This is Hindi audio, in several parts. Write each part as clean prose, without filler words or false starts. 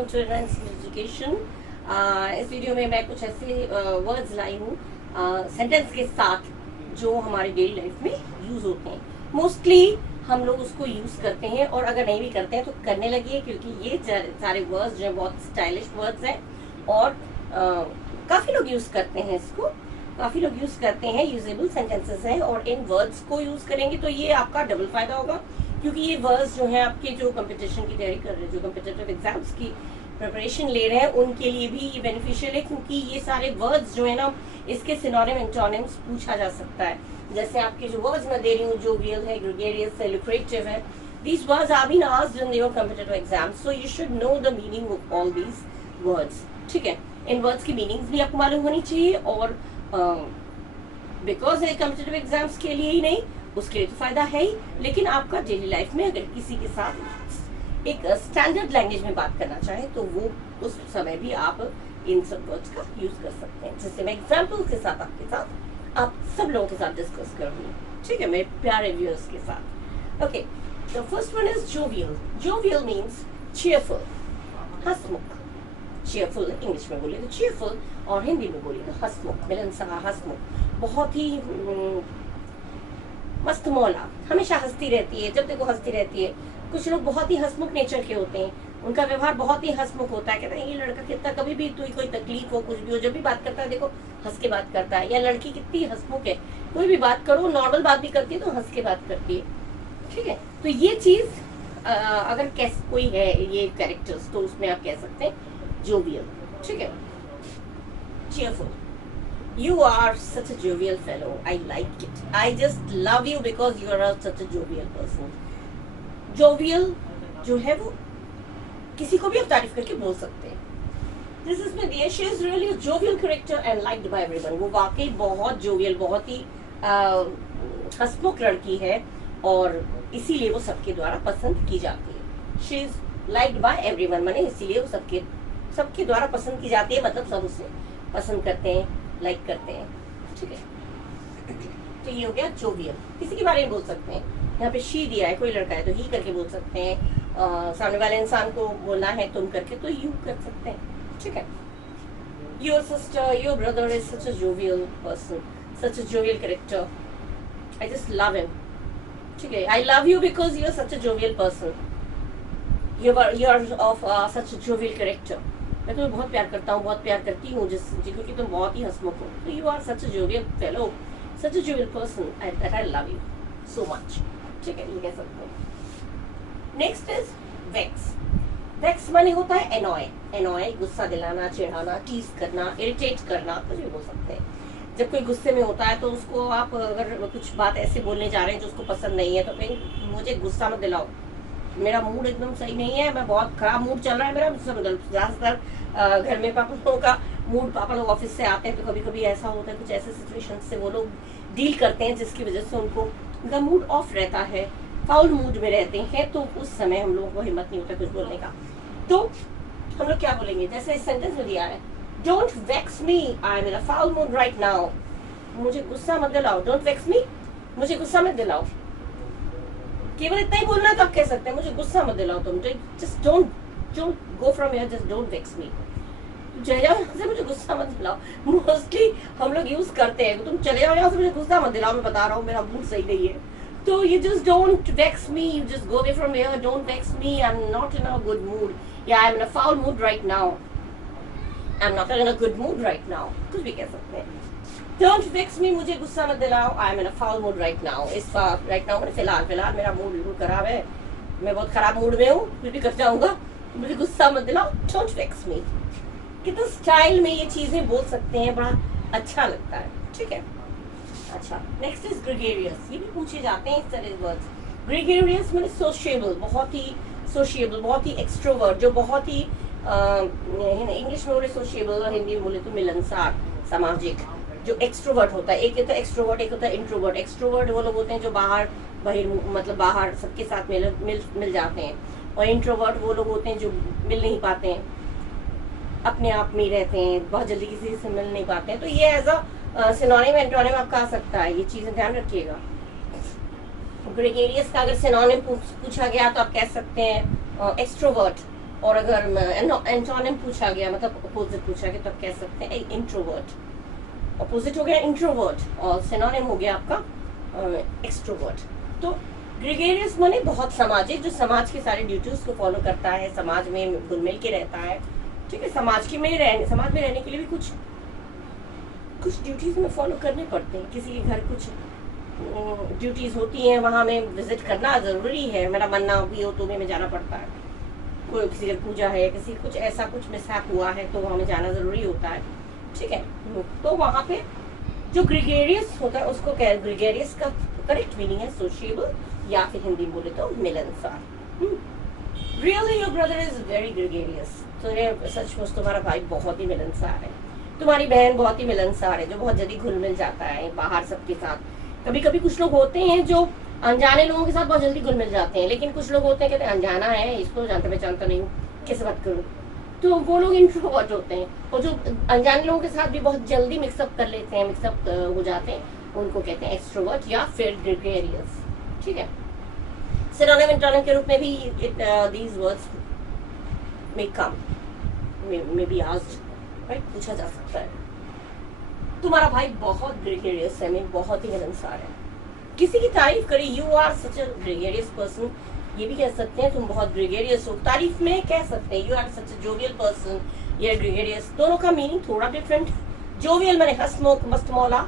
Welcome to advance education. इस वीडियो में मैं कुछ ऐसे वर्ड्स लाई हूँ सेंटेंस के साथ जो हमारे डेली लाइफ में यूज होते हैं। मोस्टली हम लोग उसको यूज करते हैं, और अगर नहीं भी करते हैं तो करने लगिए, क्योंकि ये सारे वर्ड्स जो है बहुत स्टाइलिश वर्ड्स हैं और काफी लोग यूज करते हैं इसको, काफी लोग यूज करते हैं, यूजेबल सेंटेंसेस हैं। और इन वर्ड्स को यूज करेंगे तो ये आपका डबल फायदा होगा, क्योंकि ये वर्ड्स जो है आपके जो कंपटीशन की तैयारी कर रहे हैं, जो कम्पिटिटिव एग्जाम्स की प्रिपरेशन ले रहे हैं, उनके लिए भी ये बेनिफिशियल है, क्योंकि ये सारे वर्ड्स जो है ना, इसके सिनोनिम एंटोनिम्स पूछा जा सकता है। जैसे आपके जो वर्ड्स मैं दे रही हूँ, जोवियल है, ग्रेगरियस है, लुक्रेटिव है, these words are being asked in your competitive exams, so you should know the meaning of all these words। ठीक है, इन वर्ड्स की मीनिंग्स भी आपको मालूम होनी चाहिए, और बिकॉज कम्पिटिटिव एग्जाम्स के लिए ही नहीं, उसके लिए तो फायदा है ही, लेकिन आपका डेली लाइफ में अगर किसी के साथ एक स्टैंडर्ड लैंग्वेज में बात करना चाहे तो वो उस समय भी आप इन सब वर्ड्स का यूज कर सकते हैं। जैसे मैं एग्जाम्पल के साथ आप सब लोगों के साथ डिस्कस करूंगी, ठीक है, मेरे प्यारे व्यूअर्स के साथ। Okay, the first one is jovial. Jovial means cheerful, Hansmukh. Cheerful English में बोलिए तो चीयरफुल, और हिंदी में बोलिए तो हंसमुख, मिलनसार, हंसमुख, बहुत ही मस्त मौला, हमेशा हंसती रहती है, जब देखो हंसती रहती है। कुछ लोग बहुत ही हंसमुख नेचर के होते हैं, उनका व्यवहार बहुत ही हंसमुख होता है। कहते हैं ये लड़का कितना, कभी भी कोई तकलीफ हो, कुछ भी हो, जब भी बात करता है देखो हंस के बात करता है, या लड़की कितनी हंसमुख है, कोई भी बात करो, नॉर्मल बात भी करती है तो हंस के बात करती है। ठीक है, तो ये चीज अगर कोई है ये कैरेक्टर्स, तो उसमें आप कह सकते हैं जोवियल। ठीक है, cheerful, you are such a jovial fellow, I like it, I just love you because you are such a jovial person। jovial जो है वो किसी को भी आप तारीफ करके बोल सकते हैं। This is में she is really a jovial character and liked by everyone। वो वाकई बहुत jovial, बहुत ही हंसमुख लड़की है, और इसीलिए वो सबके द्वारा पसंद की जाती है। She is liked by everyone, माने इसीलिए वो सबके द्वारा पसंद की जाती है, मतलब सब उसे पसंद करते हैं, लाइक करते हैं। ठीक है, तो ये हो गया जोवियल। किसी के बारे में बोल सकते हैं, यहाँ पे शी दिया है, कोई लड़का है तो ही करके बोल सकते हैं, सामने वाले इंसान को बोलना है तुम करके तो यू कर सकते हैं। ठीक है, your sister, your brother is such a jovial person, such a jovial character, I just love him. ठीक है, I love you because you are such a jovial person, you are of such a jovial character. मैं तुम्हें बहुत प्यार करता हूँ, बहुत प्यार करती हूँ क्योंकि तुम बहुत ही हंसमुख हो, तो you are such a jovial fellow, such a jovial person, that I love you so much. ठीक है, ये कह सकते हैं। Next is wax. वेक्स माने होता है एनॉय। एनॉय गुस्सा दिलाना, चिढ़ाना, टीज करना, इरिटेट करना, कुछ भी बोल सकते हैं। जब कोई गुस्से में होता है तो उसको आप अगर कुछ बात ऐसे बोलने जा रहे हैं जो उसको पसंद नहीं है, तो फिर मुझे गुस्सा मत दिलाओ, मेरा मूड एकदम सही नहीं है, मैं बहुत खराब मूड चल रहा है मेरा। ज्यादातर घर में पापा लोगों का मूड, पापा लोग ऑफिस से आते हैं तो कभी कभी ऐसा होता है, कुछ ऐसे सिचुएशन से वो लोग डील करते हैं जिसकी वजह से उनका मूड ऑफ रहता है, फाउल मूड में रहते हैं, तो उस समय हम लोगों को हिम्मत नहीं होता कुछ बोलने का। तो हम लोग क्या बोलेंगे, जैसे इस सेंटेंस में दिया है, don't vex me, I am in a foul mood right now. मुझे गुस्सा मत दिलाओ, डोंट वेक्स मी, मुझे गुस्सा मत दिलाओ। केवल इतना ही बोलना है तो आप कह सकते हैं मुझे गुस्सा मत दिलाओ तुम, just don't go from here, just don't vex me, चले जाओ यहाँ से, मुझे गुस्सा मत दिलाओ। मोस्टली हम लोग यूज करते हैं, तुम चले जाओ यहाँ से, मुझे गुस्सा मत दिलाओ, मैं बता रहा हूँ मेरा मूड सही नहीं है। तो you just don't vex me, you just go away from here, don't vex me, I am not in a good mood, या I am in a foul mood right now, I am not in a good mood right now, कुछ भी कह सकते हैं। डोंट वेक्स मी, मुझे गुस्सा मत दिलाओ, आई am in a foul mood right now. इस राइट नाउ मैंने फिलहाल मेरा मूड बिल्कुल खराब है, मैं बहुत खराब मूड में हूँ, फिर भी कर जाऊंगा, मुझे गुस्सा मत दिलाओ, डोंट वेक्स मी। कितना स्टाइल में ये चीजें बोल सकते हैं, बड़ा अच्छा लगता है। ठीक है, अच्छा, नेक्स्ट इज ग्रेगरियस। ये भी पूछे जाते हैं इस तरह वर्ड्स। ग्रेगरियस मतलब सोशिएबल, बहुत ही सोशिएबल, बहुत ही एक्सट्रोवर्ट, जो बहुत ही इंग्लिश में बोले सोशिएबल और हिंदी में बोले तो मिलनसार, सामाजिक, जो एक्सट्रोवर्ट होता है। एक होता है एक्सट्रोवर्ट, एक होता है इंट्रोवर्ट। एक्सट्रोवर्ट वो लोग होते हैं जो मतलब बाहर सबके साथ मिल जाते हैं, और इंट्रोवर्ट वो लोग होते हैं जो मिल नहीं पाते हैं, अपने आप में रहते हैं, बहुत जल्दी किसी से मिल नहीं पाते हैं। तो ये एज अ सिनोनिम एंटोनिम आपका आ सकता है, ये चीजें ध्यान रखिएगा। ग्रेगरियस का अगर सिनोनिम पूछा गया तो आप कह सकते हैं एक्सट्रोवर्ट, और अगर एंटोनिम पूछा गया, मतलब अपोजिट पूछा गया, तो आप कह सकते हैं इंट्रोवर्ट। अपोजिट हो गया इंट्रोवर्ट और सिनोनिम हो गया आपका एक्सट्रोवर्ट। तो ग्रेगेरियस माने बहुत सामाजिक, जो समाज के सारे ड्यूटीज को फॉलो करता है, समाज में घुल मिल के रहता है। ठीक है, समाज में रहने के लिए भी कुछ ड्यूटीज हमें फॉलो करने पड़ते हैं। किसी के घर कुछ ड्यूटीज होती हैं, वहाँ में विजिट करना जरूरी है। मेरा मरना भी हो तो भी हमें जाना पड़ता है। कोई किसी की पूजा है, किसी कुछ ऐसा कुछ मिसहैप हुआ है तो हमें जाना जरूरी होता है। ठीक है, तो वहाँ पे जो ग्रेगेरियस होता है उसको क्या, ग्रेगेरियस का करेक्ट मीनिंग है सोशिएबल, या फिर हिंदी में बोले तो मिलनसार। Really your brother is very gregarious. तो सचमुच तुम्हारा भाई बहुत ही मिलनसार है। तुम्हारी बहन बहुत ही मिलनसार है, जो बहुत जल्दी घुल मिल जाता है बाहर सबके साथ। कभी कभी कुछ लोग होते हैं जो अनजाने लोगों के साथ बहुत जल्दी घुल मिल जाते हैं, लेकिन कुछ लोग होते हैं कहते हैं अनजाना है, इसको जानता पहचानता नहीं हूँ, कैसे बात करूँ। तो वो लोग इंट्रोवर्ट होते हैं, और जो अनजाने लोगों के साथ भी बहुत जल्दी मिक्सअप कर लेते हैं, मिक्सअप हो जाते हैं, उनको कहते हैं एक्सट्रोवर्ट या फिर ग्रेगेरियस। ठीक है, सिनोनिम एंटोनिम के रूप में भी these words may come, may be asked, right? पूछा जा सकता है। तुम्हारा भाई बहुत ग्रेगेरियस है, मैं बहुत ही मिलनसार है। किसी की तारीफ करी, you are such a gregarious person, ये भी कह सकते हैं तुम बहुत ग्रेगेरियस हो। तारीफ में कह सकते हैं you are such a jovial person या ग्रेगेरियस। दोनों का मीनिंग थोड़ा डिफरेंट। जोवियल माने हंसमुख, मस्त मौला,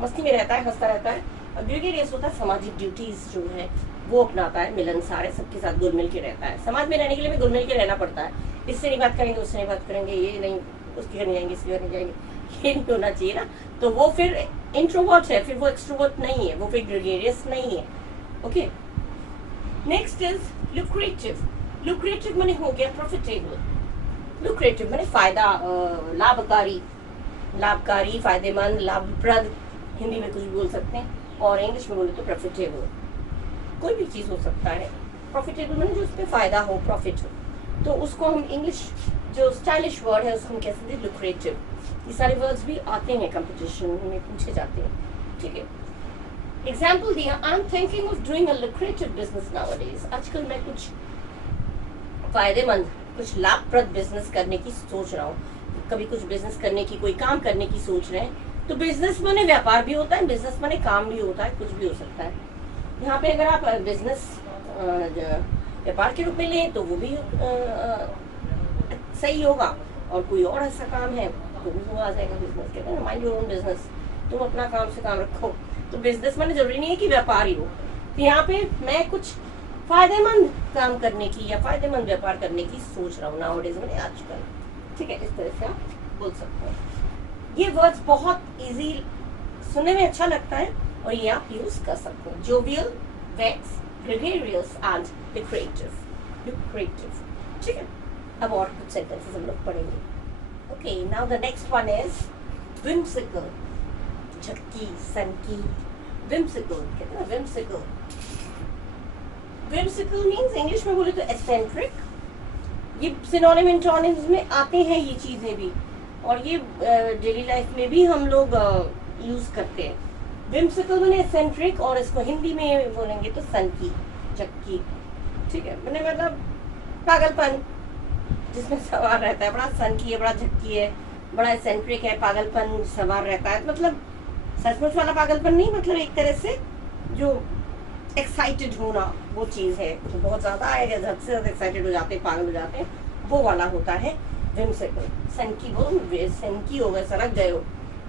मस्ती में रहता है, हंसता रहता है। और ग्रेगेरियस होता है सामाजिक ड्यूटीज जो है वो अपनाता है, मिलनसार है, सबके साथ घुल मिल के रहता है। समाज में रहने के लिए भी घुल मिल के रहना पड़ता है। इससे नहीं बात करेंगे, उससे नहीं बात करेंगे, ये नहीं उसके घर नहीं जाएंगे, इसके घर नहीं जाएंगे, ये नहीं होना चाहिए ना। तो वो फिर इंट्रोवर्ट है, फिर वो एक्सट्रोवर्ट नहीं है, वो फिर ग्रेगेरियस नहीं है। Okay, next is lucrative. Lucrative माने हो गया प्रॉफिटेबल। लुक्रेटिव माने फायदा, लाभकारी, लाभकारी, फायदेमंद, लाभप्रद, हिंदी में कुछ भी बोल सकते हैं, और इंग्लिश में बोले तो प्रॉफिटेबल। कोई भी चीज हो सकता है। प्रॉफिटेबल माने जो उसमें फायदा हो, प्रॉफिट हो, तो उसको हम इंग्लिश जो स्टाइलिश वर्ड है उसको हम कह सकते हैं लुक्रेटिव। ये सारे वर्ड्स भी आते हैं कंपटीशन में, पूछे जाते हैं। ठीक है, एग्जाम्पल दिया, I am thinking of doing a lucrative business nowadays. आजकल मैं कुछ फायदेमंद, कुछ लाभप्रद बिजनेस करने की सोच रहा हूँ। कभी कुछ बिजनेस करने की, कोई काम करने की सोच रहे हैं। तो बिजनेस माने व्यापार भी होता है, बिजनेस माने काम भी होता है, कुछ भी हो सकता है। यहाँ पे अगर आप बिजनेस व्यापार के रूप में लें तो वो भी सही होगा, और कोई और ऐसा काम है तो भी वो आ जाएगा बिजनेस। कहते हैं माइंड योर ओन बिजनेस, तुम अपना काम से काम रखो। तो बिजनेस माने जरूरी नहीं है कि व्यापार ही हो। तो यहाँ पे मैं कुछ फायदेमंद काम करने की या फायदेमंद व्यापार करने की सोच रहा हूँ नाउअडेज, मैंने आजकल। ठीक है, इस तरह से आप बोल सकते हैं। ये वर्ड्स बहुत इजी, सुनने में अच्छा लगता है, और ये आप यूज कर सकते हैं। Jovial, vex, gregarious and lucrative. ठीक है, अब और कुछ सेंटेंसेस हम लोग पढ़ेंगे। Okay, now the next one is whimsical, झटकी, सनकी। whimsical कहते हैं ना, whimsical। whimsical मीन्स इंग्लिश में बोले तो eccentric। ये सिनोनिम एंटोनिम्स में आते हैं ये चीजें भी, और ये डेली लाइफ में भी हम लोग यूज करते हैं। whimsical माने eccentric, और इसको हिंदी में बोलेंगे तो सनकी, झटकी। ठीक है, मैंने मतलब पागलपन जिसमें सवार रहता है, बड़ा सनकी है, बड़ा झटकी है, बड़ा एसेंट्रिक है, पागलपन सवार रहता है। मतलब सचमुच वाला पागलपन नहीं, मतलब एक तरह से जो एक्साइटेड होना, वो चीज है जो बहुत ज्यादा है, या झट से ज्यादा एक्साइटेड हो जाते हैं, पागल हो जाते हैं, वो वाला होता है whimsical। सनकी वो सनकी हो गए, सनक गए हो,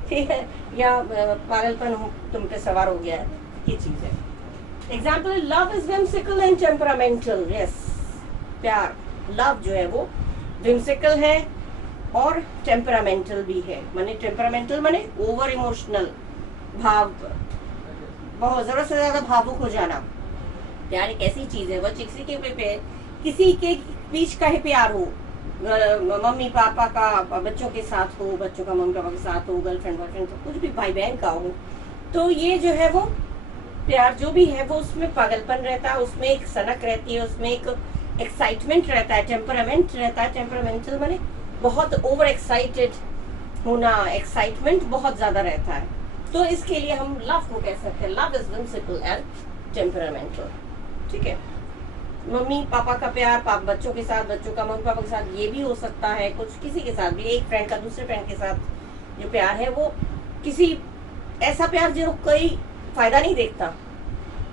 ठीक है, या पागलपन तुम पे सवार हो गया है, ये चीज है। Example, love is whimsical and temperamental. Yes, प्यार, लव जो है वो whimsical है और टेम्परामेंटल भी है। माने टेम्परामेंटल माने ओवर इमोशनल, भाव, बहुत जरूरत से ज्यादा भावुक हो जाना। प्यार एक ऐसी चीज है, वो किसी के बीच का ही प्यार हो, मम्मी पापा का बच्चों के साथ हो, बच्चों का मम्मी पापा के साथ हो, गर्लफ्रेंड बॉयफ्रेंड, तो कुछ भी भाई बहन का हो, तो ये जो है वो प्यार जो भी है वो उसमें पागलपन रहता है, उसमें एक सनक रहती है, उसमें एक एक्साइटमेंट रहता है, टेम्परामेंट रहता है। टेम्परामेंटल माने बहुत ओवर एक्साइटेड होना, एक्साइटमेंट बहुत ज्यादा रहता है। तो इसके लिए हम लव को कह सकते हैं, love is whimsical and temperamental. ठीक है, मम्मी पापा का प्यार, बच्चों के साथ, बच्चों का मम्मी पापा के साथ, ये भी हो सकता है। कुछ किसी के साथ भी, एक फ्रेंड का दूसरे फ्रेंड के साथ जो प्यार है, वो किसी ऐसा प्यार जो कोई फायदा नहीं देखता,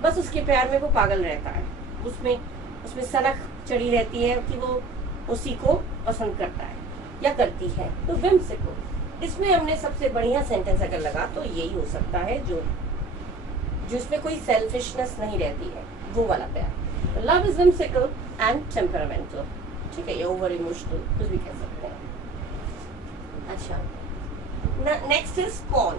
बस उसके प्यार में वो पागल रहता है, उसमें उसमें सनक चढ़ी रहती है कि वो उसी को पसंद करता है या करती है। तो whimsical, इसमें हमने सबसे बढ़िया सेंटेंस अगर लगा तो यही हो सकता है, जो जिसमें कोई सेल्फिशनेस नहीं रहती है, वो वाला प्यार। Love is whimsical and temperamental, ठीक है, ये ओवर इमोशनल कुछ भी कह सकते हैं। अच्छा, नेक्स्ट इज कॉन।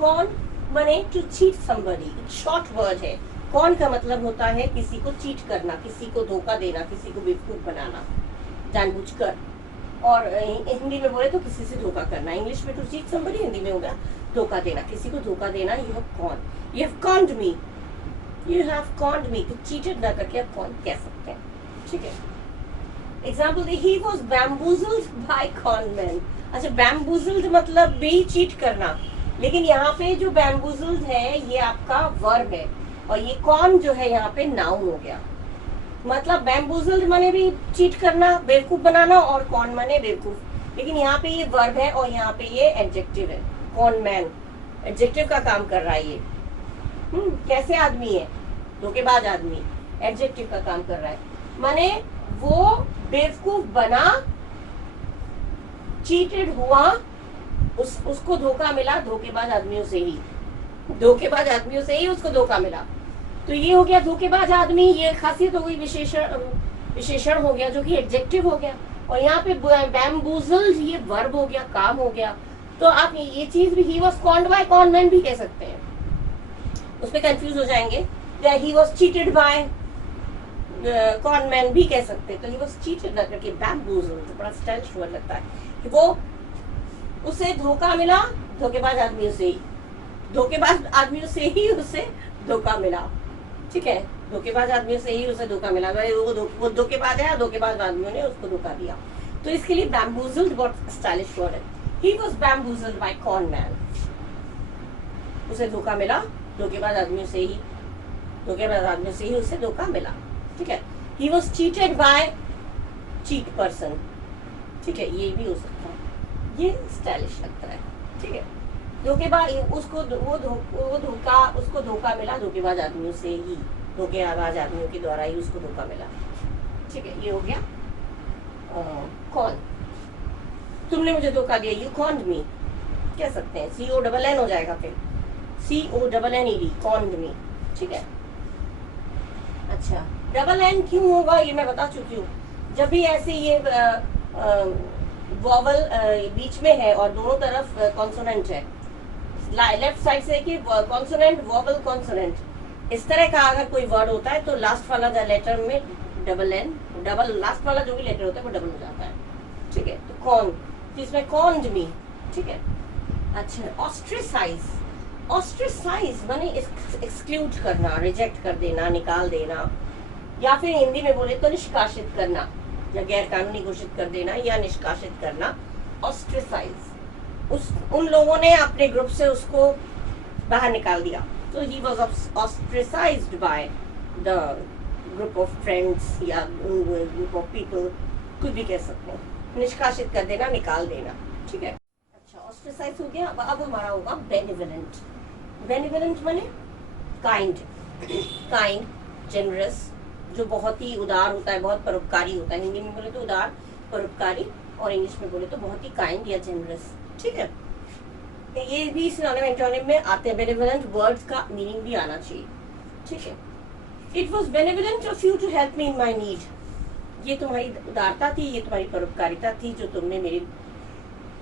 कॉन माने to cheat somebody, short word है। कॉन का मतलब होता है किसी को चीट करना, किसी को धोखा देना, किसी को बेवकूफ बनाना जानबूझकर, और हिंदी में बोले तो किसी से धोखा करना। इंग्लिश में टू चीट समबडी, हिंदी में हो गया धोखा देना, किसी को धोखा देना। You have con, you have conned me, you have conned me, तो चीटेड ना करके आप कॉन कह सकते हैं, ठीक है। एग्जाम्पल दे, he was bamboozled by con man. अच्छा, बैम्बूजल्ड मतलब भी चीट करना, लेकिन यहाँ पे जो बैम्बूजल्ड है ये आपका वर्ब है, और ये कॉन जो है यहाँ पे नाउन हो गया। मतलब बैम्बूजल्ड माने भी चीट करना, बेवकूफ बनाना, और कॉन माने बेवकूफ, लेकिन यहाँ पे ये वर्ब है और यहाँ पे ये एडजेक्टिव है। कॉन मैन एडजेक्टिव का काम कर रहा है ये। कैसे आदमी है, धोखेबाज आदमी, एडजेक्टिव का काम कर रहा है, माने वो बेवकूफ बना, चीटेड हुआ, उसको धोखा मिला धोखेबाज आदमियों से ही, धोखेबाज आदमियों से ही उसको धोखा मिला। तो ये हो गया धोखेबाज आदमी, ये खासियत हो गई, विशेषण हो गया जो कि एडजेक्टिव हो गया। और यहाँ पे बैम्बूजल्ड ये वर्ब हो गया, काम हो गया। तो आप ये चीज भी he was conned by con man भी कह सकते हैं, उसमें कंफ्यूज हो जाएंगे। He was cheated by con man भी कह सकते हैं। तो ही वाज चीटेड ना करके बैम्बूजल्ड, बड़ा स्टाइलिश वर्ड लगता है कि वो उसे धोखा मिला धोखेबाज आदमियों से ही, धोखेबाज आदमियों से ही उसे धोखा मिला, ठीक है, धोखेबाज आदमियों से ही उसे धोखा मिला। वो धोखेबाज है, धोखेबाज आदमियों ने उसको धोखा दिया। तो इसके लिए बैम्बूजल्ड बहुत स्टाइलिश वर्ड है। He was bamboozled by con man, उसे धोखा मिला धोखेबाज आदमियों से ही, धोखेबाज आदमियों से ही उसे धोखा मिला, ठीक है। He was cheated by cheat person, ठीक है, ये भी हो सकता है, ये स्टाइलिश लगता है, ठीक है। धोखेबाज उसको उसको धोखा मिला धोखेबाज आदमियों से ही, धोखेबाज आदमियों के द्वारा ही उसको धोखा मिला, ठीक है। ये हो गया कौन, तुमने मुझे धोखा दिया, यू कॉन्ड मी कह सकते हैं, CONN हो जाएगा फिर, CONNED, कॉन्ड मी, ठीक है। अच्छा, डबल एन क्यों होगा ये मैं बता चुकी हूँ। जब भी ऐसे ये वॉवल बीच में है और दोनों तरफ कॉन्सोनेंट है, लेफ्ट साइड से कि कॉन्सोनेंट वॉवल कॉन्सोनेंट, इस तरह का अगर कोई वर्ड होता है तो लास्ट वाला लेटर में डबल एन, डबल लास्ट वाला जो भी लेटर होता है वो डबल हो जाता है, ठीक है। तो कौन, तो इसमें कॉन्ड मी, ठीक है। अच्छा, ऑस्ट्रेसाइज, ऑस्ट्रेसाइज माने एक्सक्लूड करना, रिजेक्ट कर देना, निकाल देना, या फिर हिंदी में बोले तो निष्कासित करना, या गैर कानूनी घोषित कर देना या निष्कासित करना, ऑस्ट्रेसाइज। उन लोगों ने अपने ग्रुप से उसको बाहर निकाल दिया, तो he was ostracised by the group of friends या ग्रुप ऑफ पीपल, कुछ भी कह सकते हैं, निष्कासित कर देना, निकाल देना, ठीक है। अच्छा, ऑस्ट्रेसाइज हो गया। अब हमारा होगा बेनिवोलेंट। बेनिवोलेंट माने काइंड, काइंड, जेनरस, जो बहुत ही उदार होता है, बहुत परोपकारी होता है। हिंदी में बोले तो उदार, परोपकारी, और इंग्लिश में बोले तो बहुत ही काइंड या जेनरस, ठीक है। ये भी सिनोनिम एंटोनिम में आते हैं। बेनिवोलेंट वर्ड्स का मीनिंग भी आना चाहिए, ठीक है। It was benevolent of you to help me in my need, ये तुम्हारी उदारता थी, ये तुम्हारी परोपकारिता थी, जो तुमने मेरी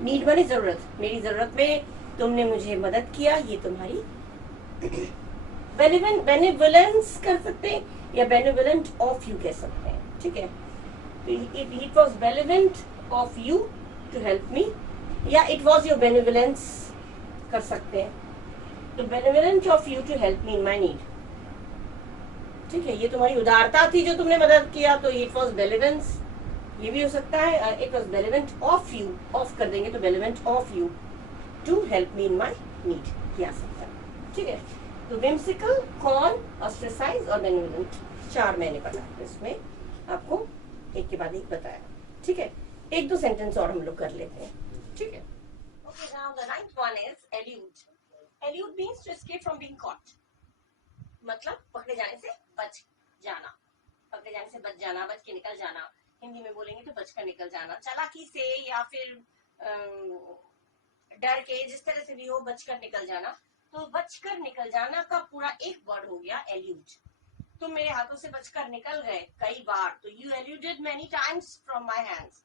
नीड माने जरूरत, मेरी जरूरत में तुमने मुझे मदद किया, ये तुम्हारी बेनिवोलेंस कर सकते हैं, या बेनिवोलेंट ऑफ यू कह सकते हैं, ठीक है। It was benevolent of you to help me, या इट वॉज योर बेनिवोलेंस कर सकते हैं। तो benevolent of you to help me in my need, ठीक है, ये तुम्हारी उदारता थी जो तुमने मदद किया, तो इट वॉज बेनिवोलेंस, ये भी हो सकता है। It was benevolent of you, off कर देंगे तो benevolent of you to help me in my need किया सकता है, ठीक है। तो whimsical, कॉन, ऑस्ट्रेसाइज और बेनिवोलेंट, 4 मैंने बताया, इसमें आपको एक के बाद एक बताया, ठीक है। एक दो सेंटेंस और हम लोग कर लेते हैं, ठीक है। Okay, now the ninth one is elude. Elude means to escape from being caught. मतलब पकड़े जाने से बच जाना, पकड़े जाने से बच जाना, बच के निकल जाना। हिंदी में बोलेंगे तो बच कर निकल जाना, चालाकी से या फिर डर के, जिस तरह से भी हो, बचकर निकल जाना। तो बचकर निकल जाना का पूरा एक वर्ड हो गया एल्यूड। तुम मेरे हाथों से बचकर निकल गए कई बार, तो you alluded many times from my hands,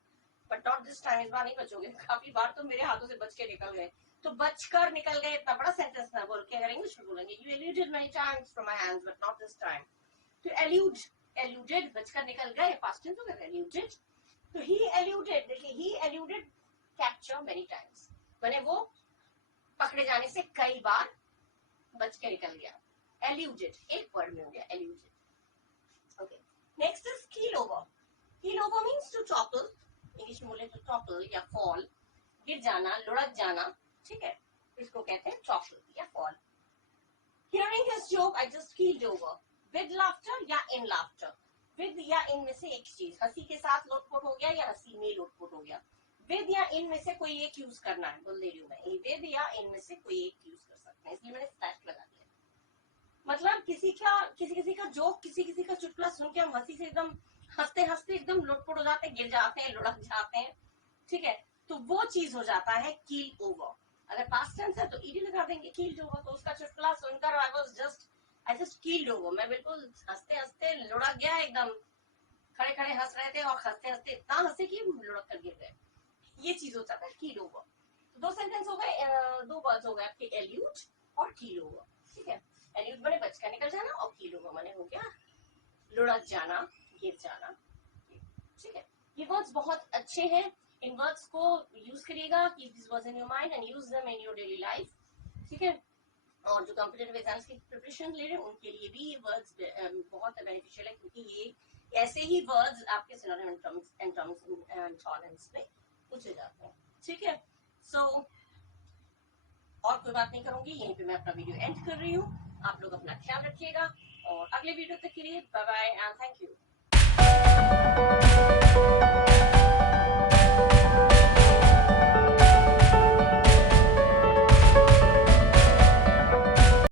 but not this time. इस बार नहीं बचोगे, काफी बार तुम मेरे हाथों से बच के निकल गए। तो बचकर निकल गए इतना बड़ा सेंटेंस ना बोल के अगर इंग्लिश में बोलेंगे, you alluded many times from my hands but not this time. तो एल्यूड, एल्यूडेड, बचकर निकल गए, पास्ट टेंस हो गया एल्यूडेड। तो ही एल्यूडेड, देखिए ही एल्यूडेड कैप्चर मेनी टाइम्स, मैंने वो पकड़े जाने से कई बार बच के निकल गया। एल्यूडेड एक वर्ड में हो गया eluded. Okay, next is keel over. Keel over means to topple, English में बोले तो टॉपल या फॉल, गिर जाना, लुढ़क जाना, ठीक है, इसको कहते हैं टॉपल या fall. Hearing his joke I just keeled over, with laughter या इन लाफ्टर, विद या इन में से एक चीज, हंसी के साथ लोटपोट हो गया या हंसी में लोटपोट हो गया। विद या इन में से कोई एक यूज करना है, बोल दे रही हूँ मैं, विद या इन में से कोई एक यूज कर सकते हैं, इसलिए मैंने स्लैश लगा दिया। मतलब किसी का जोक, किसी का चुटकुला सुन के हम हंसी से एकदम हंसते हंसते एकदम लोटपोट हो जाते हैं, गिर जाते हैं, लुढ़क जाते हैं, ठीक है, तो वो चीज हो जाता है कील ओवर। अगर पास्ट टेंस है तो ईडी लगा देंगे, कील्ड ओवर। तो उसका चुटकुला सुनकर आई जस्ट कील्ड ओवर, मैं बिल्कुल हंसते हंसते लुढ़क गया एकदम, खड़े खड़े हंस रहे थे और हंसते हंसते इतना हंसे कि लुढ़क कर गिर गए, ये चीज हो जाता है कील ओवर। तो दो सेंटेंस हो गए, दो वर्ड्स हो गए आपके, एल्यूड और कील ओवर, ठीक है। एल्यूड बने बचकर निकल जाना और कील ओवर मने हो गया लुढ़क जाना, गिर जाना, ठीक है। ये वर्ड्स बहुत अच्छे हैं, इन वर्ड्स को यूज करिएगा, keep this words in your mind and use them in your daily life, ठीक है। और जो कॉम्पिटिटिव एग्जाम्स की प्रिपरेशन ले रहे हैं उनके लिए भी ये वर्ड्स बहुत बेनिफिशियल है, क्योंकि ये ऐसे ही वर्ड्स आपके सिनोनिम एंड टॉनिम्स में पूछे जाते हैं, ठीक है। सो और कोई बात नहीं करूंगी, यहीं पे मैं अपना वीडियो एंड कर रही हूँ। आप लोग अपना ख्याल रखिएगा और अगले वीडियो तक के लिए bye bye and thank you.